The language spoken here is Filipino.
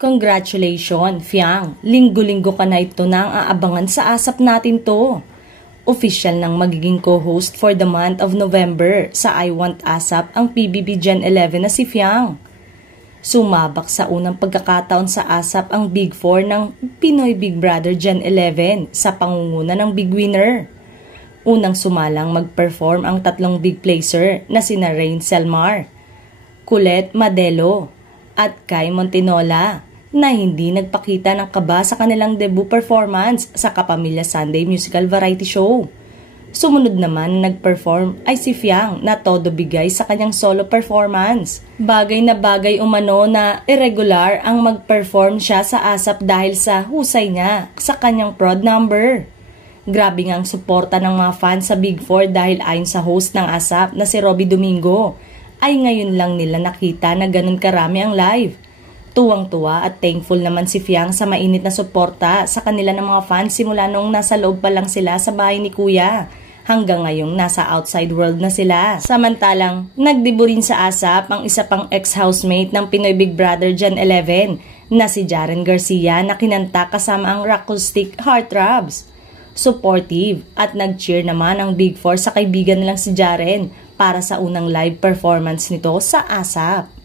Congratulations, Fiang! Linggo-linggo ka na ito na ang aabangan sa ASAP natin to. Official nang magiging co-host for the month of November sa I Want ASAP ang PBB Gen 11 na si Fiang. Sumabak sa unang pagkakataon sa ASAP ang Big 4 ng Pinoy Big Brother Gen 11 sa pangunguna ng Big Winner. Unang sumalang mag-perform ang tatlong big placer na sina Rain Selmar, Colette Madelo at Kai Montinola na hindi nagpakita ng kaba sa kanilang debut performance sa Kapamilya Sunday Musical Variety Show. Sumunod naman na nag-perform ay si Fiang na todo bigay sa kanyang solo performance. Bagay na bagay umano na irregular ang mag-perform siya sa ASAP dahil sa husay niya sa kanyang prod number. Grabe ngang suporta ng mga fans sa Big 4 dahil ayon sa host ng ASAP na si Robby Domingo ay ngayon lang nila nakita na ganun karami ang live. Tuwang-tuwa at thankful naman si Fiang sa mainit na suporta sa kanila ng mga fans simula noong nasa loob pa lang sila sa bahay ni Kuya. Hanggang ngayong nasa outside world na sila. Samantalang, nagdibo rin sa ASAP ang isa pang ex-housemate ng Pinoy Big Brother Gen 11 na si Jaren Garcia na kinanta kasama ang Acoustic Heartthrobs. Supportive at nag-cheer naman ang Big 4 sa kaibigan nilang si Jaren para sa unang live performance nito sa ASAP.